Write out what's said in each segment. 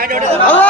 看着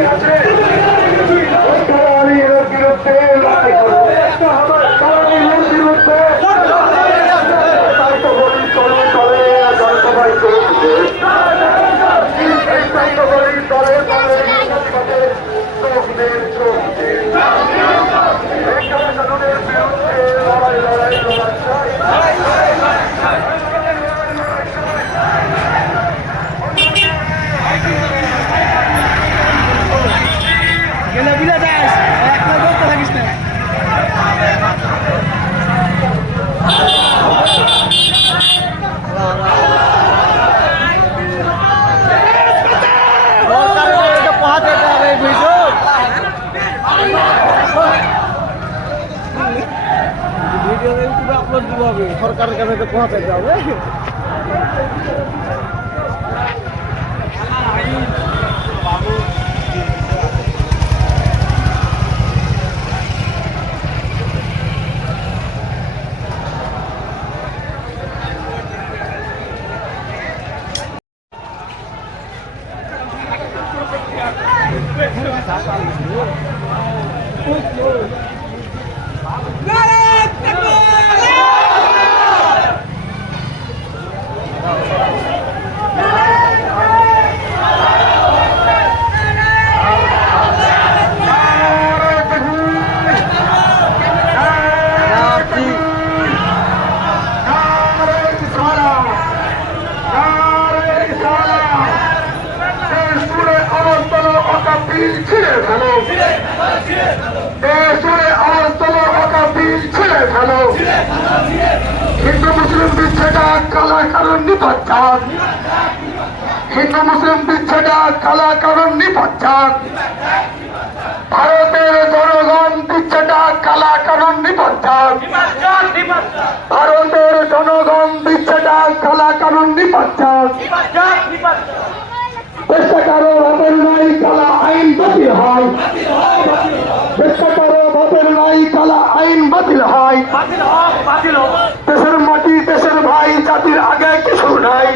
গেলে হিন্দু, মুসলিম বিচ্ছেদা কালা কারণ নিপাচ্ছান হিন্দু, মুসলিম বিচ্ছেদা কালা কারণ নিপাচ্ছান ভারতের জনগণ বিচ্ছেদা কালা কারণ নিপাচ্ছান ভারতের জনগণ বিচ্ছেদা কালা কারণ নিপাচ্ছান চেষ্টা কারও হাতের নাই, কালা আইন বাতিল হয়। হয়। দেশের মাটি দেশের ভাই জাতির আগে কিছু নাই।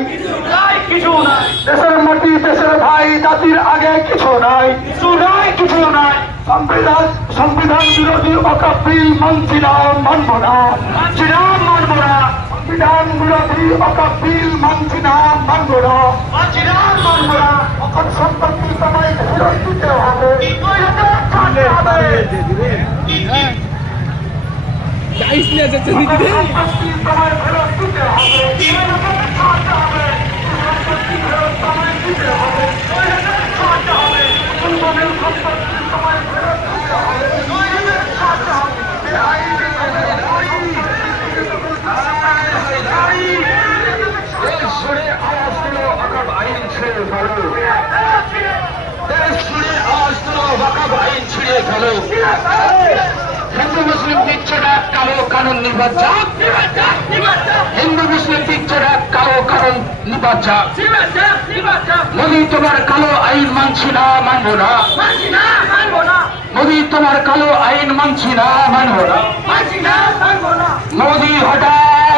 দেশের মাটি দেশের ভাই জাতির আগে কিছু নাই। কিছু কিছু নাই। সংবিধান সংবিধান বিরোধী অকাপিল মানছি না মানব না। চিরাম মানব না। সংবিধান বিরোধী অকাপিল মানছি না মানব না। চিরাম মানব না। অকল সম্পত্তি সবাই ফেরত দিতে হবে। গাইস নিয়ে যাচ্ছে হবে ছাড়তে হবে সম্পত্তি ফেরত তোমায় দিতে হবে ছাড়তে হবে সুন্দরের সম্পত্তি তোমায় ফেরত দিতে হবে ছাড়তে হবে বেআইনি দেশ জুড়ে আওয়াজ তুলো অকাব আইন ছেড়ে ফেলো দেশ জুড়ে আওয়াজ তুলো ওয়াকাব আইন ছিঁড়ে ফেলো হিন্দু মুসলিম দিচ্ছে না কালো কানুন হিন্দু মুসলিম দিচ্ছে না কালো কানুন নির্বাচন মোদি তোমার কালো আইন মানছি না, মানবো না। মোদি তোমার কালো আইন মানছি না, মানবো না। মোদি হটাও।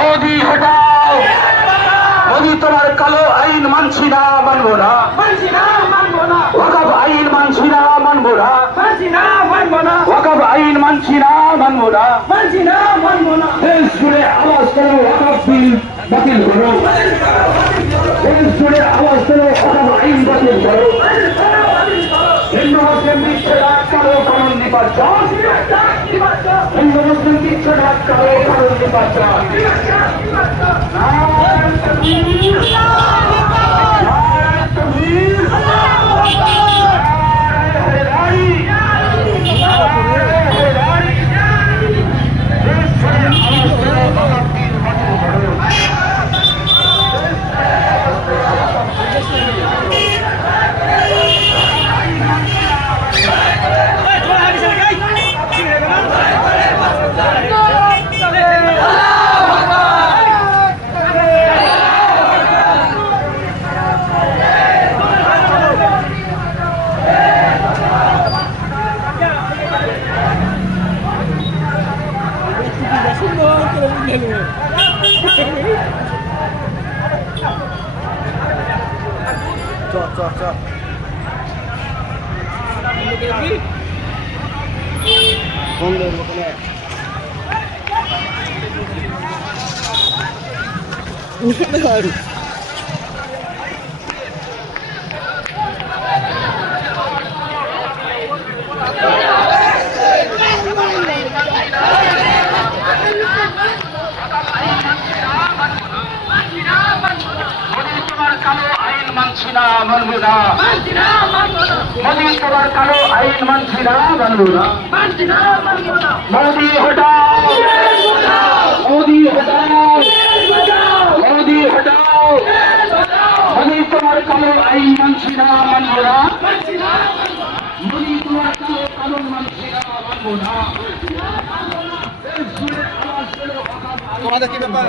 মোদি হটাও। মোদি তোমার কালো আইন মানছি না, মানবো না ওয়াকাব আইন মানছি না মানবো না ওয়াকাব আইন মানছি না মানবো না দেশ জুড়ে আওয়াজ করো ওয়াকাব বিল বাতিল করো। দেশ জুড়ে আওয়াজ করো ওয়াকাব আইন বাতিল করো। হিন্দু মুসলিম বিশ্বে রাত করো কারণ নির্বাচন। হিন্দু মুসলিম বিশ্বে রাত করো কারণ নির্বাচন। ある。না মানবো না। মোদি তোমার কালো আইন মানছি না মানবো না। মোদি হটাও। মোদি হটাও। মোদি হটাও। মোদি তোমার কালো আইন মানছি না মানবো না। মোদি তোমার কালো কানুন মানছি না মানবো না। দেশ জুড়ে আওয়াজ করো ওয়াকাব আইন তোমাদের কি ব্যাপার?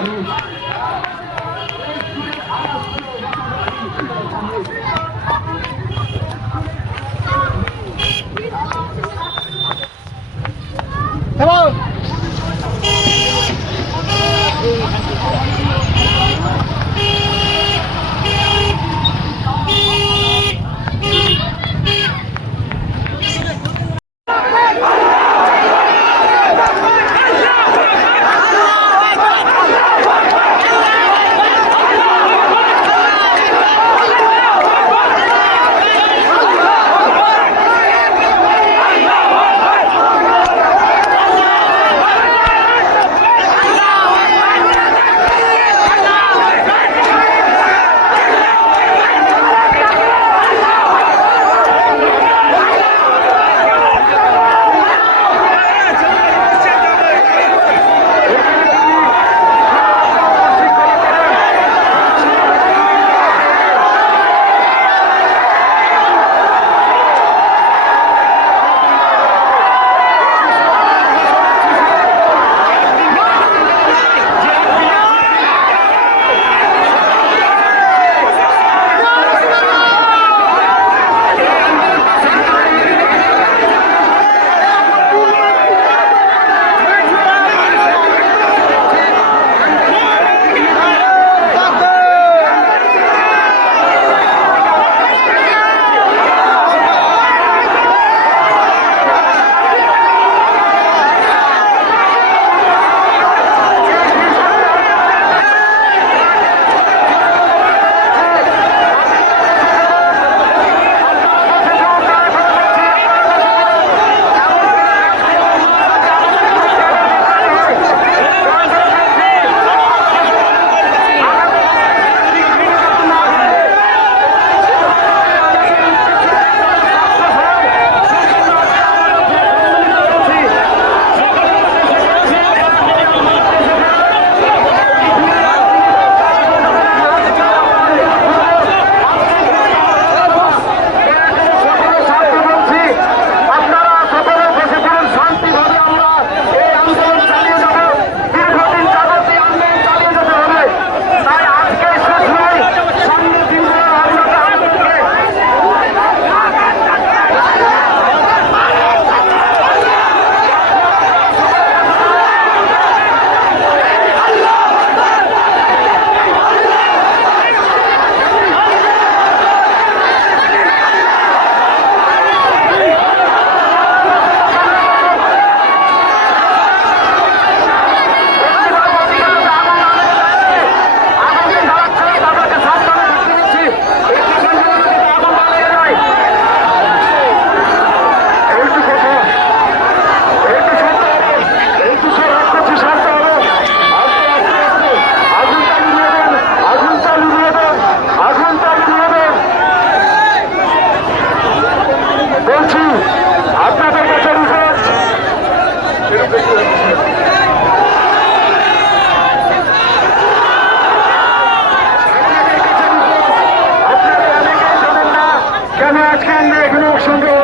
Sandro.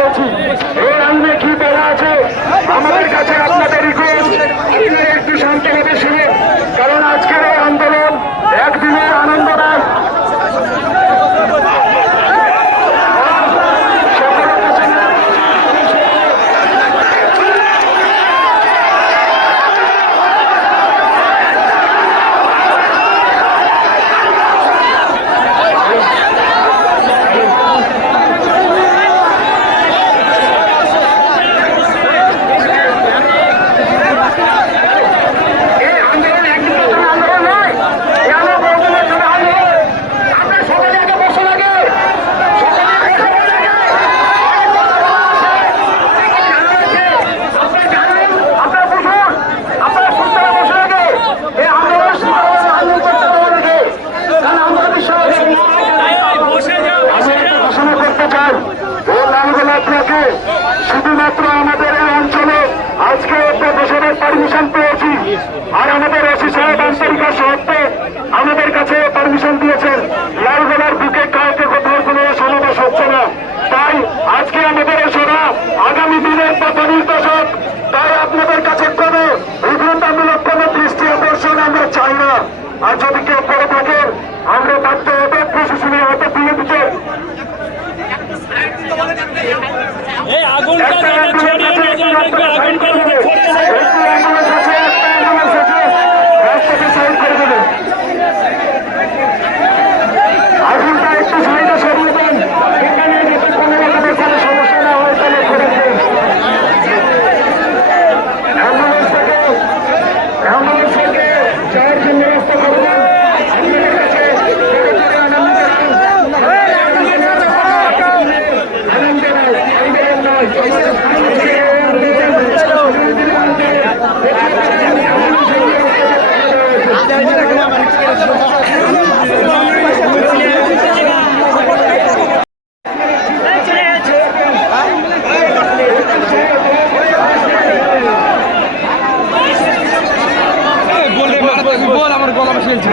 আমার গলা বসে গেছে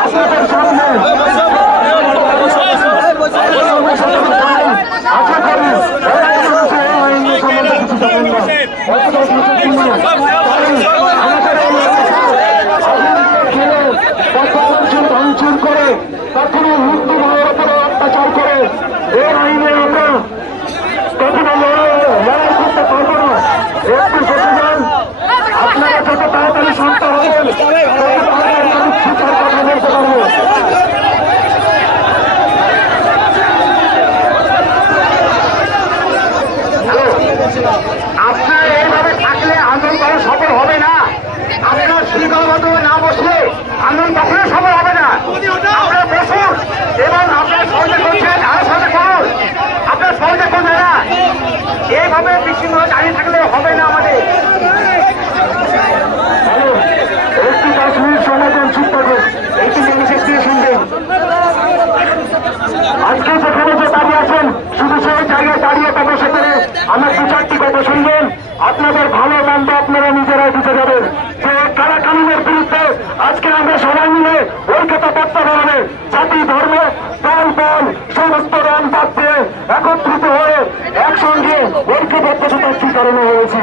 আপনাদের সামনে আশা করি এই আন্দোলনে এই আইন সম্বন্ধে কিছু জানেন না অথবা গুরুত্বপূর্ণ আমাদের এই ভাঙচুর ভাঙচুর করে কখনো হিন্দু ভাইয়ের উপরে অত্যাচার করে এই আইনে আমরা কখনো লড়াই লড়াই করতে পারব না একটু বসে যান আপনারা যত তাড়াতাড়ি শান্ত হবেন তত তাড়াতাড়ি আমি শিক্ষার কথা বলতে পারব আপনার এইভাবে থাকলে আন্দোলন করা সফল হবে না আপনার শৃঙ্খলাবদ্ধ না বসলে আন্দোলন কখনো সফল হবে না আপনার বসুন এবং আপনার সহযোগ করছেন আরও সহযোগ করুন আপনার সহযোগ করবে না এইভাবে বিচ্ছিন্ন দাঁড়িয়ে থাকলে হবে না আমাদের একটু দশ মিনিট সময় দেন চুপ থাকুন একটু মানুষের দিয়ে শুনবেন আজকে যেখানে যে দাঁড়িয়ে আছেন শুধু সেই জায়গায় দাঁড়িয়ে কথা সেখানে আমার দু চারটি কথা শুনবেন আপনাদের ভালো মন্দ আপনারা নিজেরাই বুঝে যাবেন যে কারা কানুনের বিরুদ্ধে আজকে আমরা সবাই মিলে ঐক্যতাবদ্ধভাবে জাতি ধর্ম দল বল সমস্ত রং বাদ দিয়ে একত্রিত হয়ে একসঙ্গে ঐক্যবদ্ধতার কি কারণে হয়েছি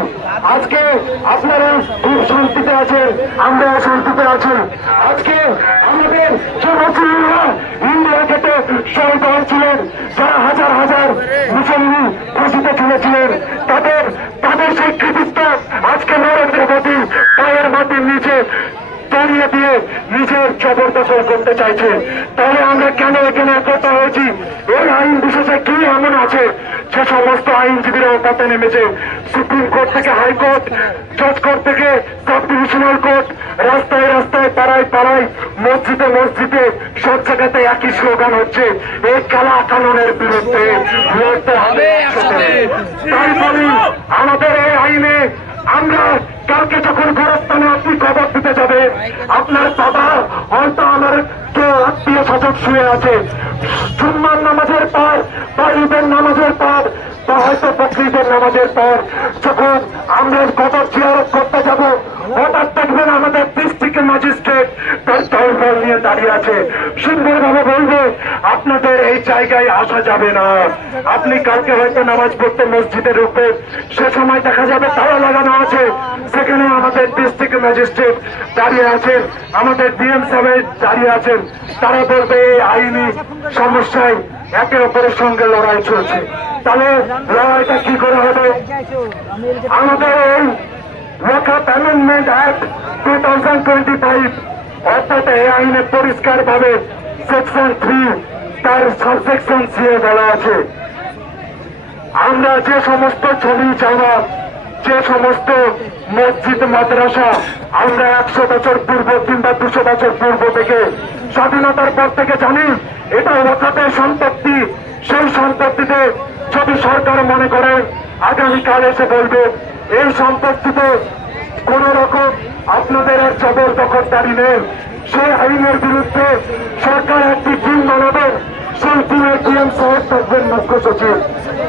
আজকে আপনারা খুব শান্তিতে আছেন আমরা শান্তিতে আছি। আজকে আমাদের যে মুসলিমরা ইন্ডিয়া গেটে শহীদ হয়েছিলেন যারা হাজার হাজার মুসলিম ফাঁসিতে ছিলেছিলেন তাদের তাদের সেই কৃতিত্ব আজকে নরেন্দ্র মোদী পায়ের মাটির নিচে দাঁড়িয়ে দিয়ে নিজের জবরদখল করতে চাইছে। তাহলে আমরা কেন এখানে একতা হয়েছি? এই আইন বিশেষে কি এমন আছে? যে সমস্ত আইনজীবীরা পথে নেমেছে। সুপ্রিম কোর্ট থেকে হাইকোর্ট জজ কোর্ট থেকে সাব ডিভিশনাল কোর্ট রাস্তায় রাস্তায় পাড়ায় পাড়ায় মসজিদে মসজিদে সব জায়গাতে একই স্লোগান হচ্ছে এই কালা কানুনের বিরুদ্ধে লড়তে হবে তাই বলি আমাদের এই আইনে আমরা কালকে যখন গোরস্থানে আপনি কবর দিতে যাবে আপনার বাবা হয়তো আমার কেউ আত্মীয় স্বজন শুয়ে আছে। জুম্মার নামাজের পর বা ঈদের নামাজের পর বা হয়তো বকরিদের নামাজের পর যখন আমরা কবর জিয়ারত করতে যাব, হঠাৎ দেখবেন আমাদের ডিস্ট্রিক্ট ম্যাজিস্ট্রেট তার দলবল নিয়ে দাঁড়িয়ে আছে। সুন্দরভাবে বলব, আপনাদের এই জায়গায় আসা যাবে না। আপনি কালকে হয়তো নামাজ পড়তে মসজিদে রূপে সে সময় দেখা যাবে তারা লাগানো আছে। সেখানে আমাদের ডিস্ট্রিক্ট ম্যাজিস্ট্রেট দাঁড়িয়ে আছেন, আমাদের ডিএম সাহেব দাঁড়িয়ে আছেন। তারা বলবে, এই আইনি সমস্যায় একে অপরের সঙ্গে লড়াই চলছে। তাহলে লড়াইটা কি করে হবে? আমাদের এই ওয়াকাপ amendment act two thousand twenty five অর্থাৎ এই আইনে পরিষ্কার ভাবে সেকশন থ্রি তার সাবসেকশন সিএ বলা আছে। আমরা যে সমস্ত জমি জামা যে সমস্ত মসজিদ, মাদ্রাসা আমরা একশো বছর পূর্ব কিংবা দুশো বছর পূর্ব থেকে স্বাধীনতার পর থেকে জানি, এটা ওখানে সম্পত্তি, সেই সম্পত্তিতে যদি সরকার মনে করে, আগামীকাল এসে বলবে, এই সম্পত্তিতে কোন রকম আপনাদের আর জবরদখলদারি নেই। সেই আইনের বিরুদ্ধে সরকার একটি টিম বানাবে, সেই টিমে ডিএম সাহেব থাকবেন মুখ্য সচিব।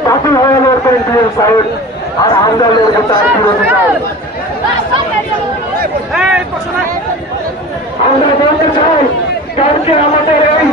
বাতিল হয়ে লড়বেন ডিএম সাহেব। আর আন্দোলনের তার চাই। আমরা বলতে চাই কালকে আমাদের এই